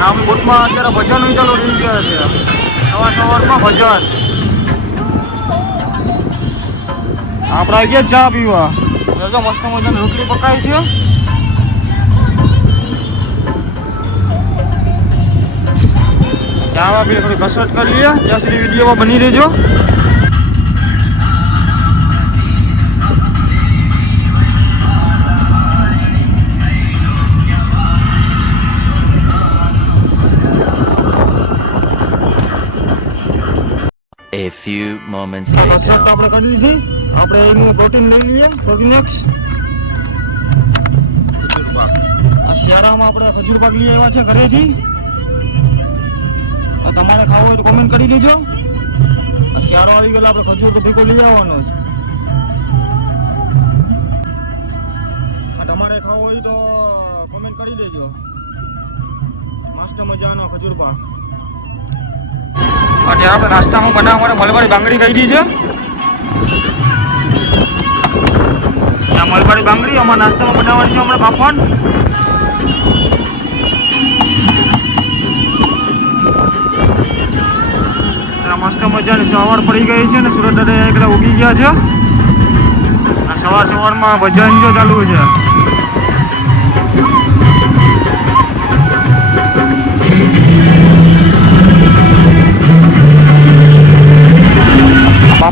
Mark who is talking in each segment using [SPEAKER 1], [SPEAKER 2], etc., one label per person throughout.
[SPEAKER 1] ભજન ચાલુ રહી ગયા છે. સવાર સવારમાં ભજન. આપણે આવી ગયા ચા પીવા. જો મસ્ત મજાની રોટલી પકાય છે. ચા પીને થોડી કસરત કરી લઈએ. ત્યાં સુધી વિડીયોમાં બની રહેજો.
[SPEAKER 2] Few moments later.
[SPEAKER 1] આપણે કરી લીધી. આપણે એનું પ્રોટીન લઈ લઈએ. પ્રોટીન એક્સ આ શિયાળામાં આપણે ખજૂર પાક લઈ આવ્યા છે ઘરેથી. આ તમારે ખાવું હોય તો કોમેન્ટ કરી દેજો. આ શિયાળો આવી ગયો આપણે ખજૂર તો ભેગો લઈ આવવાનો છે. તમારે ખાવું હોય તો કોમેન્ટ કરી દેજો. મસ્ત મજાનો ખજૂર પાક. અને આપણે નાસ્તામાં બનાવવા માટે મલબારી બાંગડી કહી છે. આ મલબારી બાંગડી અમારા નાસ્તામાં બનાવવાની છે હમણાં આ મસ્ત મજાની સવાર પડી ગઈ છે ને સુરત દાદા એકલા ઉગી ગયા છે. સવાર સવારમાં ભજન જો ચાલુ છે.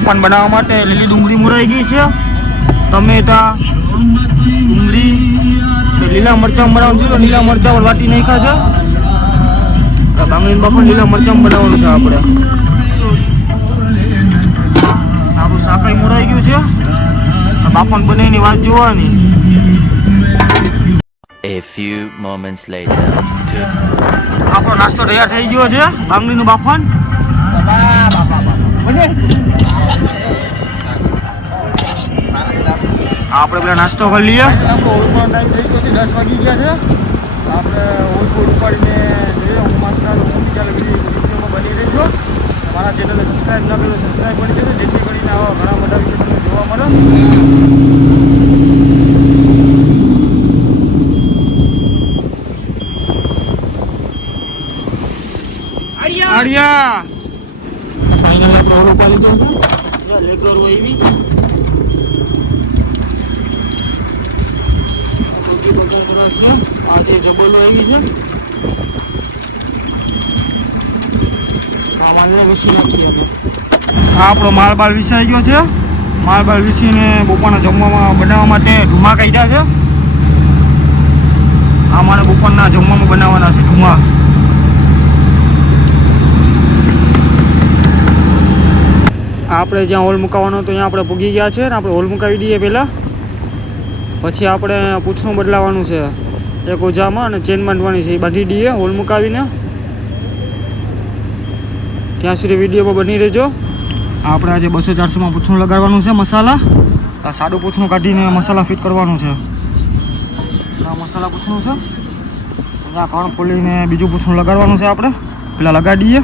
[SPEAKER 1] પાપડ બનાવવા માટે લીલી ડુંગળી મુરાઈ ગઈ છે. ટમેટા ડુંગળી લીલા મરચાં બનાવવાનું છે તો લીલા મરચાં વાટી નાખ્યા છે. બાંગડીનું બાપણ લીલા મરચાં બનાવવાનું છે આપણે. આપણું શાકાઈ મુરાઈ ગયું છે. આ બાપણ બનાવીની વાત જોવાની.
[SPEAKER 2] A few moments later.
[SPEAKER 1] આપણો નાસ્તો તૈયાર થઈ ગયો છે બાંગડીનું બાફણ આપણે પેલા નાસ્તો કરી લઈએ. ઓળખવાનો ટાઈમ થઈ ગયો છે, દસ વાગી ગયા છે. આપણે ઓળખોડ ઉપાડીને જઈએ હું માસ્ટર હું બીજા વિડીયોમાં બની રહીશો મારા ચેનલને સબસ્ક્રાઈબ ન કર્યો સબસ્ક્રાઈબ કરી દેજો. જેથી કરીને આવા ઘણા બધા વીડિયો તમને જોવા મળે આડિયા ફાઇનલ આપણે ઓલો પાડી દઉં છું લેગર હોય એવી ખોટી બગાડ કરવા છે જે જબલો એવી છે આ માલને વિસી આપણો માલ બાલ વિસાઈ ગયો છે. માલ બાલ વિસીને બપોરના જમવામાં બનાવવા માટે ઢુમા કાઢ્યા છે. આ મારે બપોરના જમવામાં બનાવવાના છે ઢુમા. આપણે જ્યાં હોલ મુકાવવાનો હતો ત્યાં આપણે પૂગી ગયા છે ને આપણે હોલ મુકાવી દઈએ પહેલાં. પછી આપણે પૂછણું બદલાવાનું છે. એક ઓજામાં અને ચેન બાંધવાની છે. એ બાંધી દઈએ, હોલ મુકાવીને. ત્યાં સુધી વિડીયોમાં બની રહેજો. આપણે આજે બસો ચારસોમાં પૂછણું લગાડવાનું છે મસાલા. આ સાદું પૂછણું કાઢીને મસાલા ફિટ કરવાનું છે. આ મસાલા પૂછણું છે. આ કણ ખોલીને બીજું પૂછણું લગાડવાનું છે આપણે. પેલા લગાડી દઈએ.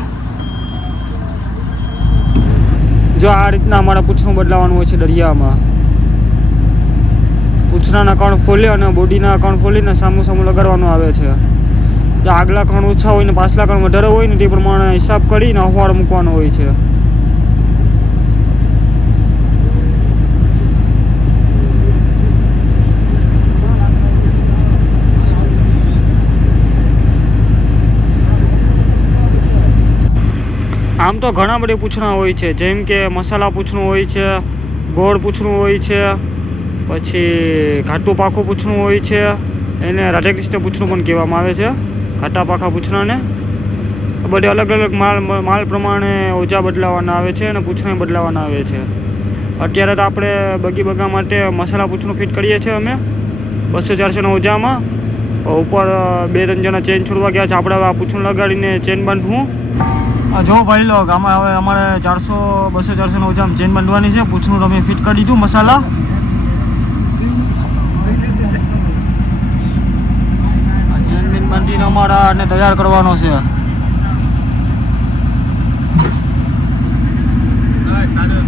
[SPEAKER 1] જો આ રીતના અમારે પૂછણું બદલાવાનું હોય છે દરિયામાં. પૂછડાના કણ ખોલી અને બોડીના કણ ખોલીને સામું સામું લગાડવાનું આવે છે. જે આગલા કણ ઓછા હોય ને પાછલા કણ વધારે હોય ને તે પ્રમાણે હિસાબ કરીને અખવાડ મૂકવાનો હોય છે. આમ તો ઘણા બધી પૂછણા હોય છે, જેમ કે મસાલા પૂછણું હોય છે, ગોળ પૂછણું હોય છે પછી ઘાટું પાકું પૂછણું હોય છે, એને રાધાકૃષ્ણ પૂછણું પણ કહેવામાં આવે છે, ઘાટા પાખા પૂછણાને. બધે અલગ અલગ માલ માલ પ્રમાણે ઓજા બદલાવાના આવે છે અને પૂછણા બદલાવાના આવે છે. અત્યારે તો આપણે બગી બગા માટે મસાલા પૂછણું ફિટ કરીએ છીએ અમે, બસો ચારસોના ઓજામાં. ઉપર બે ત્રણ જણા ચેન છોડવા ગયા છે, આપણે આ પૂછણું લગાડીને ચેન બાંધવું. જો ભાઈ લોક આમાં હવે અમારે ચારસો, બસો ચારસોના ઓજામાં ચેન બાંધવાની છે, પૂછણું તમે ફિટ કરી દીધું, મસાલા આ ચેન અમારા ને તૈયાર કરવાનો છે.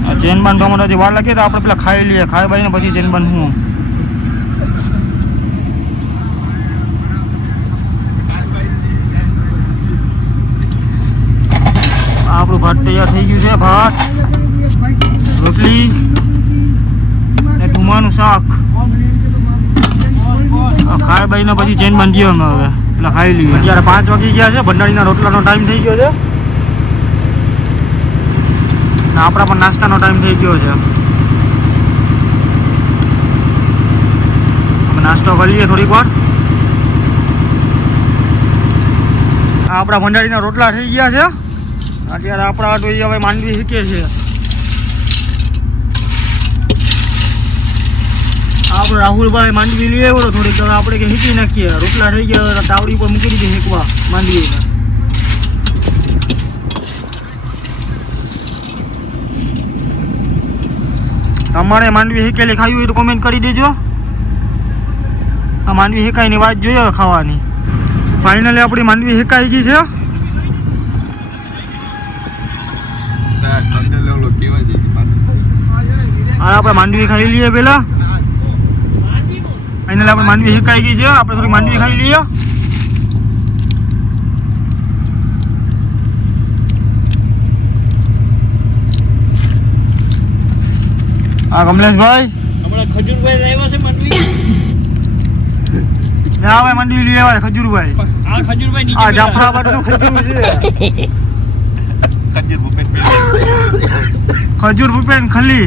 [SPEAKER 1] આ ચેન બાંધવા માટે વાર લાગીએ તો આપણે પેલા ખાઈ લઈએ. ખાઈ બાઈને પછી ચેન બાંધવું આપણું ભાત તૈયાર થઈ ગયું છે. ભાત, રોટલી ને ધુમાનું શાક. આ ખાઈ બાઈને પછી ચેન બાંધીએ અમે હવે. એટલે ખાઈ લઈએ. અત્યારે પાંચ વાગી ગયા છે, ભંડારીના રોટલાનો ટાઈમ થઈ ગયો છે. ને આપણા પણ નાસ્તાનો ટાઈમ થઈ ગયો છે. અમે નાસ્તો કરી લઈએ થોડીક વાર. આપણા ભંડારીના રોટલા થઈ ગયા છે. અત્યારે આપણા આટો હવે માંડવી શીખીએ છે. આપણે રાહુલભાઈ માંડવી લઈ આવ્યો થોડીક આપણે કે હીટી નાખીએ. રોટલા થઈ ગયા તાવડી પર મૂકી દીધી શીખવા માંડવીને. તમારે માંડવી શીખેલી ખાવી હોય તો કોમેન્ટ કરી દેજો. આ માંડવી શેકાઈની વાત જોઈએ ખાવાની. ફાઇનલી આપણી માંડવી શેકાઈ ગઈ છે. આપણે માંડવી ખાઈ લઈએ પેલા ફાઇનલી આપણે માંડવી શેકાઈ ગઈ છે. આપણે થોડી માંડવી ખાઈ લઈએ. આ કમલેશભાઈ.
[SPEAKER 3] હમણાં ખજૂરભાઈ લાવ્યા છે મંડવી.
[SPEAKER 1] ના ભાઈ માંડવી લઈ આવ્યા ખજૂરભાઈ.
[SPEAKER 3] આ ખજૂરભાઈ નીચે
[SPEAKER 1] આ જાફરાબાદનું ખજૂર છે. ખજૂર ભૂપેન ખલી.